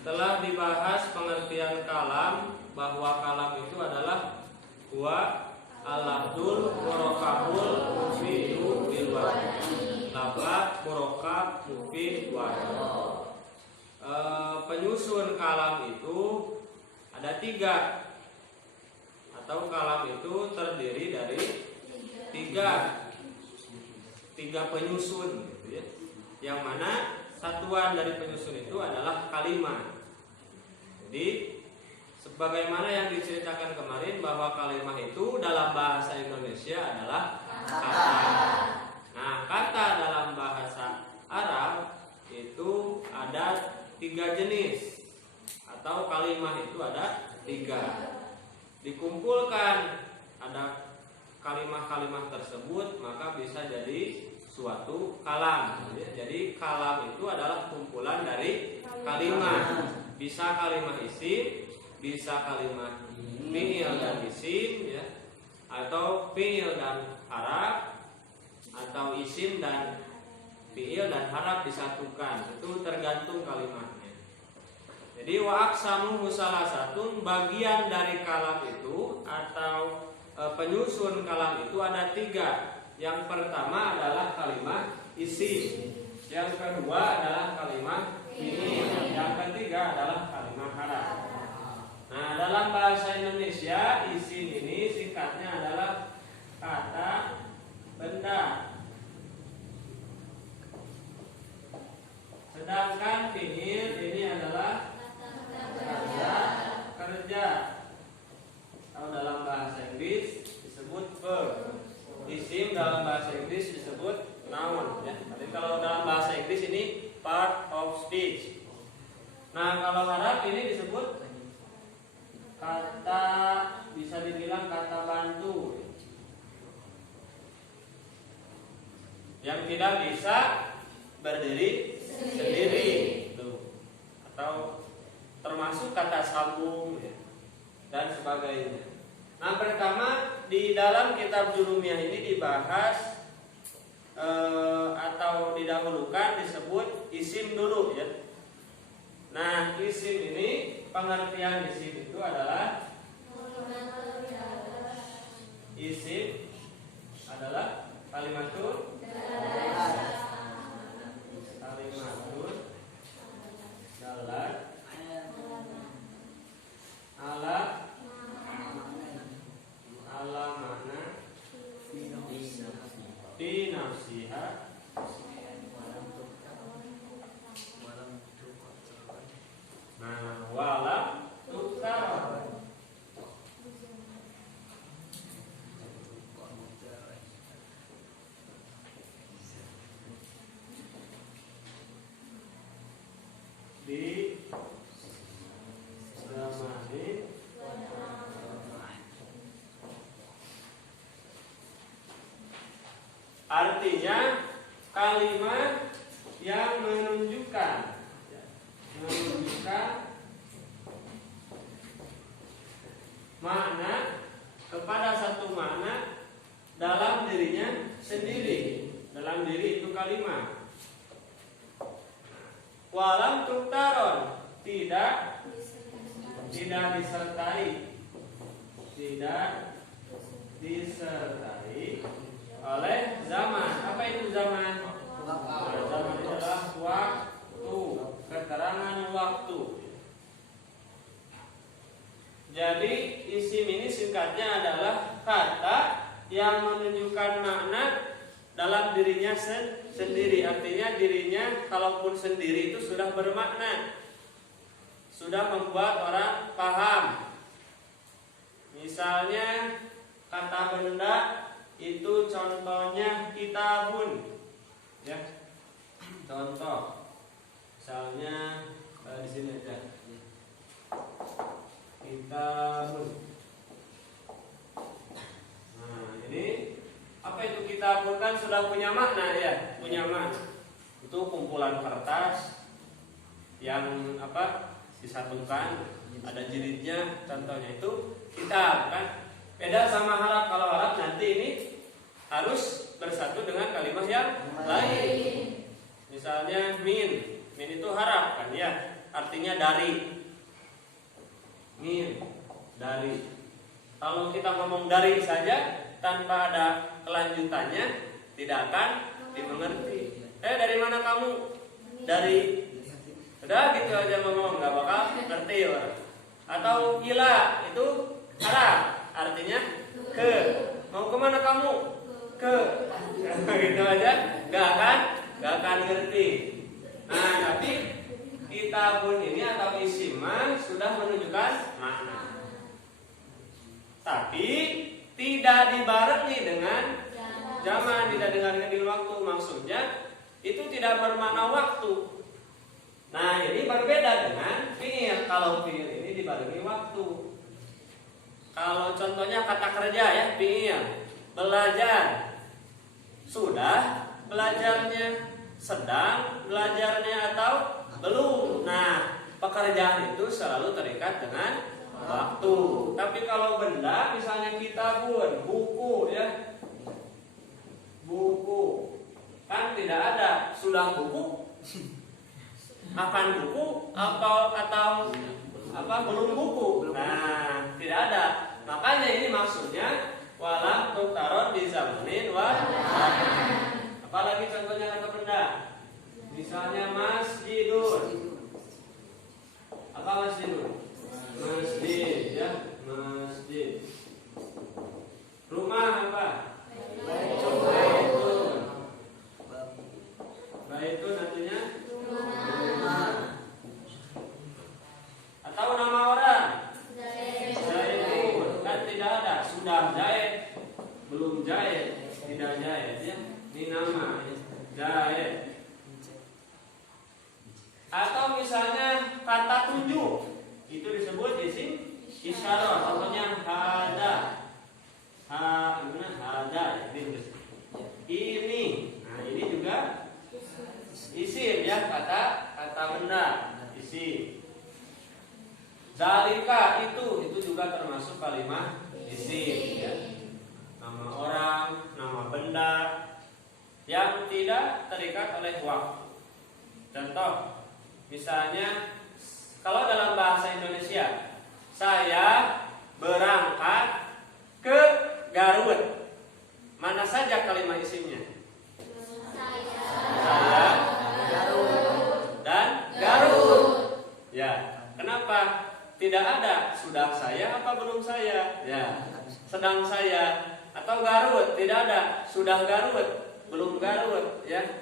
Setelah dibahas pengertian kalam, bahwa kalam itu adalah huwa al-lafzul murakkabul mufidu bil wajhi. Lafaz murakkab mufid wajhi. Penyusun kalam itu ada 3, atau kalam itu terdiri dari 3 penyusun, gitu ya. Yang mana satuan dari penyusun itu adalah kalimat. Jadi sebagaimana yang diceritakan kemarin bahwa kalimat itu dalam bahasa Indonesia adalah kata. Nah, kata dalam bahasa Arab itu ada 3 jenis, atau kalimat itu ada 3. Dikumpulkan ada kalimat-kalimat tersebut, maka bisa jadi suatu kalam. Jadi kalam itu adalah kumpulan dari kalimat. Bisa kalimat isim, bisa kalimat fi'il dan isim, ya, atau fi'il dan haraf, atau isim dan fi'il dan haraf disatukan. Itu tergantung kalimatnya. Jadi wa aqsamuhu salasatun, bagian dari kalam itu atau penyusun kalam itu ada 3. Yang pertama adalah kalimat isim, yang kedua adalah kalimat fi'il, yang ketiga adalah kalimat haraf. Nah, dalam bahasa Indonesia isim ini singkatnya adalah kata, benda. Sedangkan fi'il ini adalah kerja. Kalau dalam bahasa Inggris disebut verb. Isim dalam bahasa Inggris disebut noun, ya. Tapi kalau dalam bahasa Inggris ini part of speech. Nah, kalau harap ini disebut kata, bisa dibilang kata bantu, yang tidak bisa berdiri sendiri, itu. Atau termasuk kata sambung, ya, dan sebagainya. Nah, pertama di dalam kitab Jurumiyah ini dibahas atau didahulukan disebut isim dulu, ya. Nah, isim ini, pengertian isim itu adalah isim adalah kalimatun dalat ala mana fi nafsiha walam tukar. Di zamani artinya kalimat yang menunjukkan makna kepada satu makna dalam dirinya sendiri. Dalam diri itu kalimat. Walam tuktaron, tidak disertai oleh zaman. Apa itu zaman? Zaman adalah waktu, keterangan waktu. Jadi isim ini singkatnya adalah kata yang menunjukkan makna dalam dirinya sendiri. Artinya dirinya kalaupun sendiri itu sudah bermakna, sudah membuat orang paham. Misalnya kata benda itu contohnya kitabun, ya. Contoh, misalnya di sini aja, kitabun. Nah, ini apa itu kitabun? Kan sudah punya makna, ya, punya makna. Itu kumpulan kertas yang disatukan, ada jilidnya, contohnya itu kitab, kan. Beda sama harap. Kalau harap nanti ini harus bersatu dengan kalimat yang lain. Misalnya min itu harap, kan, ya. artinya dari. Min, dari. Kalau kita ngomong dari saja tanpa ada kelanjutannya tidak akan dimengerti. Dari mana kamu? Dari. Udah gitu aja ngomong, nggak bakal ngerti orang. Atau ila itu arah, artinya ke. Mau kemana kamu? Ke. Gitu aja, nggak akan ngerti. Nah, tapi kitabun ini atau isim sudah menunjukkan makna. Tapi tidak dibarengi dengan zaman, tidak dibarengi dengan waktu. Maksudnya itu tidak bermakna waktu. Nah, ini berbeda dengan fi'il. Kalau fi'il ini dibarengi waktu. Kalau contohnya kata kerja ya, fi'il. Belajar. Sudah belajarnya, sedang belajarnya atau belum. Nah, pekerjaan itu selalu terikat dengan waktu. Tapi kalau benda, misalnya kitabun, buku ya. Buku. Kan tidak ada sudah buku, akan buku atau belum buku. Nah, tidak ada. Makanya ini maksudnya walam tutarod di zamanin wa. Apalagi contohnya kata benda. Misalnya masjidun. Apa masjidun? Masjid ya, masjid. Rumah apa? Baitun. Baitun artinya rumah. Atau nama orang? Zaidun. Kan tidak ada. Sudah Zaid, belum Zaid, tidak Zaid ya. Ini nama Zaid. Atau misalnya kata tunjuk, itu disebut isim isyarah. Contohnya hada. Hada ini. Nah, ini juga isim ya, kata benda, isim. Zalika itu juga termasuk kalimat isim ya. Nama orang, nama benda yang tidak terikat oleh waktu. Contoh, misalnya kalau dalam bahasa Indonesia, saya berangkat ke Garut. Mana saja kalimat isimnya? Saya Garut dan Garut. Ya, kenapa? Tidak ada sudah saya apa belum saya? Ya, sedang saya atau Garut, tidak ada sudah Garut, belum Garut, ya.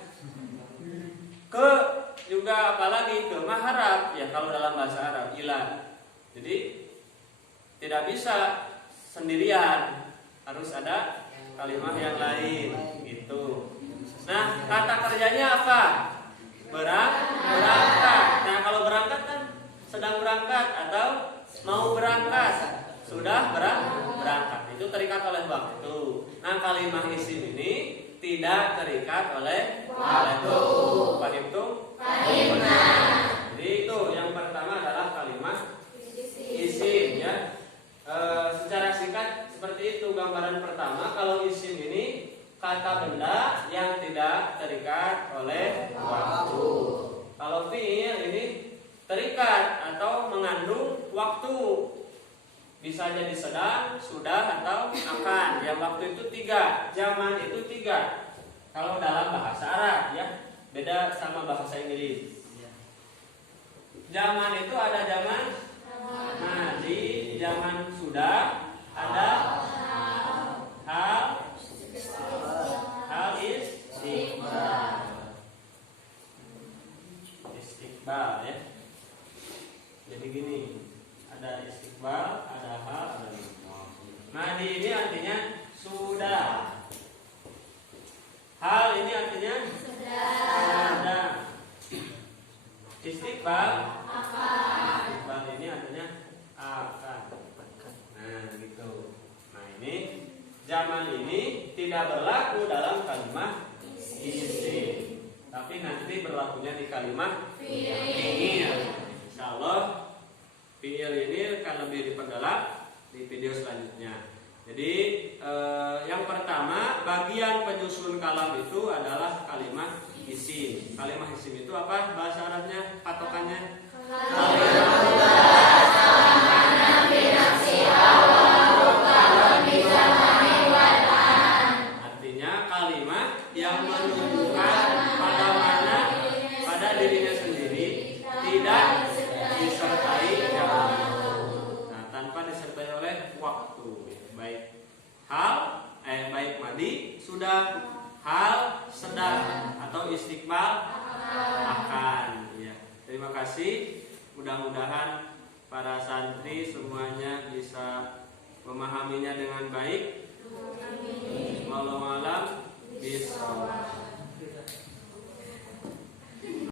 Ke juga apalagi ke maharab ya kalau dalam bahasa Arab ila. Jadi tidak bisa sendirian, harus ada kalimat yang lain gitu. Nah, kata kerjanya apa? Berangkat. Nah, kalau berangkat kan sedang berangkat atau mau berangkat, sudah berangkat. Itu terikat oleh waktu. Nah, kalimat isim ini tidak terikat oleh waktu. Paham tuh? Paham. Jadi itu yang pertama adalah kalimat isim ya. Secara singkat seperti itu gambaran pertama. Kalau isim ini kata benda yang tidak terikat oleh waktu. Kalau fi'il ini terikat atau mengandung waktu. Bisa jadi sedang, sudah atau akan. Yang waktu itu 3, zaman itu 3. Kalau dalam bahasa Arab ya, beda sama bahasa Inggris. Zaman itu ada zaman. Nah, di zaman sudah ada hal istiqbal ya. Jadi gini, ada istiqbal, ada hal, ada madi. Ini artinya sudah. Hal ini artinya sudah. Istiqbal akan. Istiqbal ini artinya akan. Nah, gitu. Nah, ini zaman ini tidak berlaku dalam kalimat isim, tapi nanti berlakunya di kalimat fi'il. Insyaallah fi'il ini akan lebih diperdalam di video selanjutnya. Jadi yang pertama, bagian penyusun kalam itu adalah kalimat isim. Kalimat isim itu apa bahasa Arabnya? Patokannya kasih. Mudah-mudahan para santri semuanya bisa memahaminya dengan baik. Wallahu a'lam bishawab.